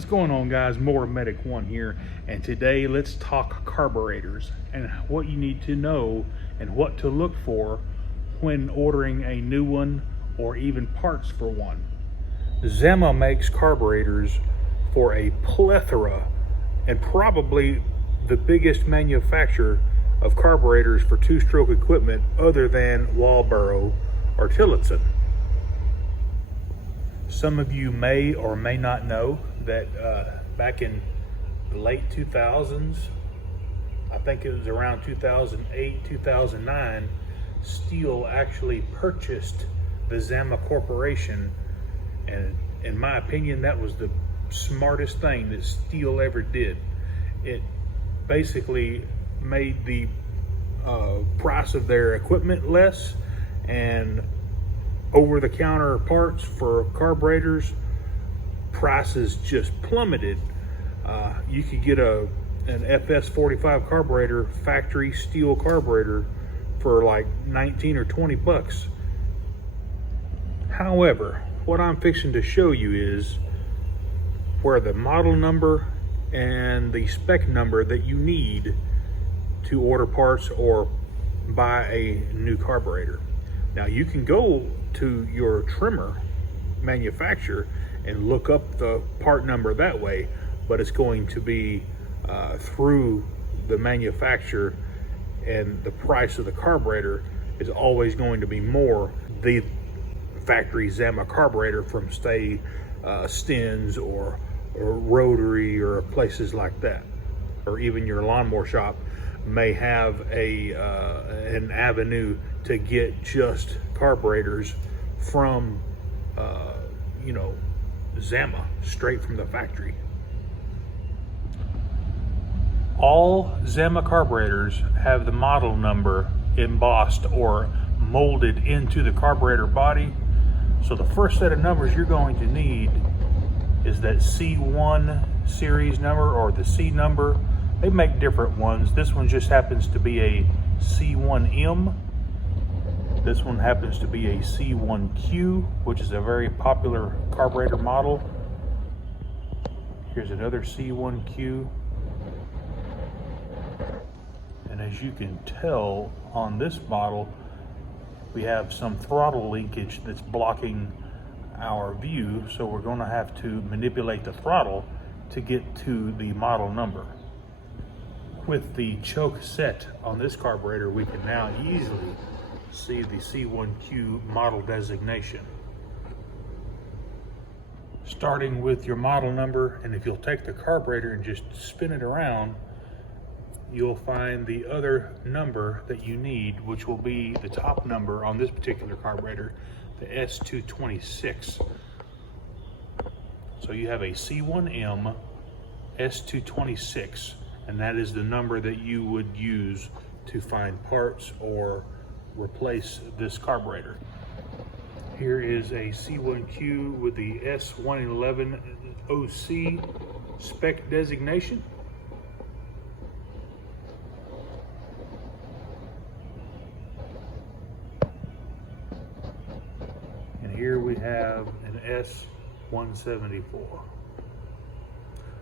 What's going on, guys? More Medic One here, and today let's talk carburetors and what you need to know and what to look for when ordering a new one or even parts for one. Zama makes carburetors for a plethora and probably the biggest manufacturer of carburetors for two-stroke equipment other than Walboro or Tillotson. Some of you may or may not know that back in the late 2000s, I think it was around 2008, 2009, Steel actually purchased the Zama Corporation, and in my opinion, that was the smartest thing that Steel ever did. It basically made the price of their equipment less, and over-the-counter parts for carburetors, prices just plummeted. You could get an FS45 carburetor, factory steel carburetor, for like 19 or 20 bucks. However, what I'm fixing to show you is where the model number and the spec number that you need to order parts or buy a new carburetor. Now, you can go to your trimmer manufacturer and look up the part number that way, but it's going to be through the manufacturer, and the price of the carburetor is always going to be more the factory Zama carburetor from, say, Stens or Rotary or places like that, or even your lawnmower shop may have an avenue to get just carburetors from Zama, straight from the factory. All Zama carburetors have the model number embossed or molded into the carburetor body. So the first set of numbers you're going to need is that C1 series number or the C number. They make different ones. This one just happens to be a C1M. This one happens to be a C1Q, which is a very popular carburetor model. Here's another C1Q. And as you can tell on this model, we have some throttle linkage that's blocking our view, so we're going to have to manipulate the throttle to get to the model number. With the choke set on this carburetor, we can now easily see the C1Q model designation. Starting with your model number, and if you'll take the carburetor and just spin it around, you'll find the other number that you need, which will be the top number on this particular carburetor, the S226. So you have a C1M S226, and that is the number that you would use to find parts or replace this carburetor. Here is a C1Q with the S111 OC spec designation. And here we have an S174.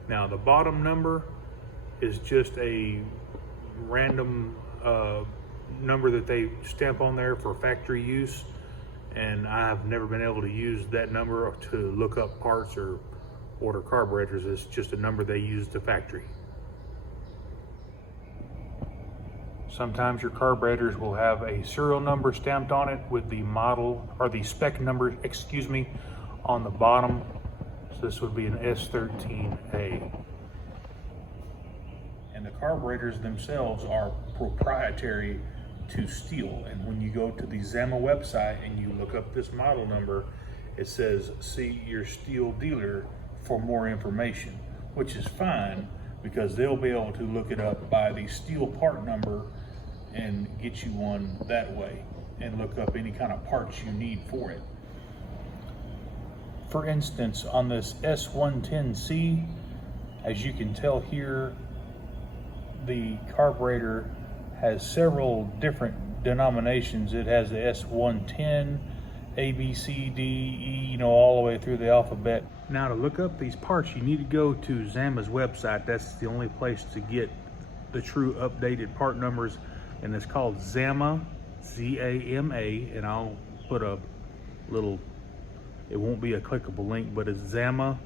Now the bottom number is just a random number that they stamp on there for factory use, and I've never been able to use that number to look up parts or order carburetors. It's just a number they use at the factory. Sometimes your carburetors will have a serial number stamped on it with the model or the spec number, on the bottom. So this would be an S13A. And the carburetors themselves are proprietary to Steel. And when you go to the Zama website and you look up this model number, it says see your Steel dealer for more information, which is fine because they'll be able to look it up by the Steel part number and get you one that way and look up any kind of parts you need for it. For instance, on this S110C, as you can tell here, the carburetor has several different denominations. It has the S110, A, B, C, D, E, all the way through the alphabet. Now to look up these parts, you need to go to Zama's website. That's the only place to get the true updated part numbers, and it's called Zama, Z-A-M-A, and I'll put a little, it won't be a clickable link, but it's Zama,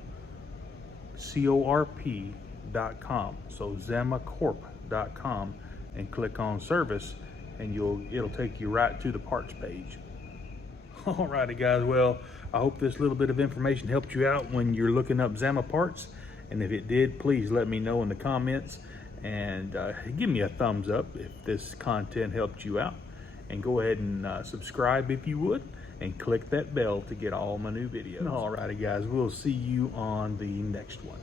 CORP.com. So zamacorp.com, and click on service, and it'll take you right to the parts page. Alrighty guys, well, I hope this little bit of information helped you out when you're looking up Zama parts, and if it did, please let me know in the comments, and give me a thumbs up if this content helped you out, and go ahead and subscribe if you would, and click that bell to get all my new videos. Alrighty guys, we'll see you on the next one.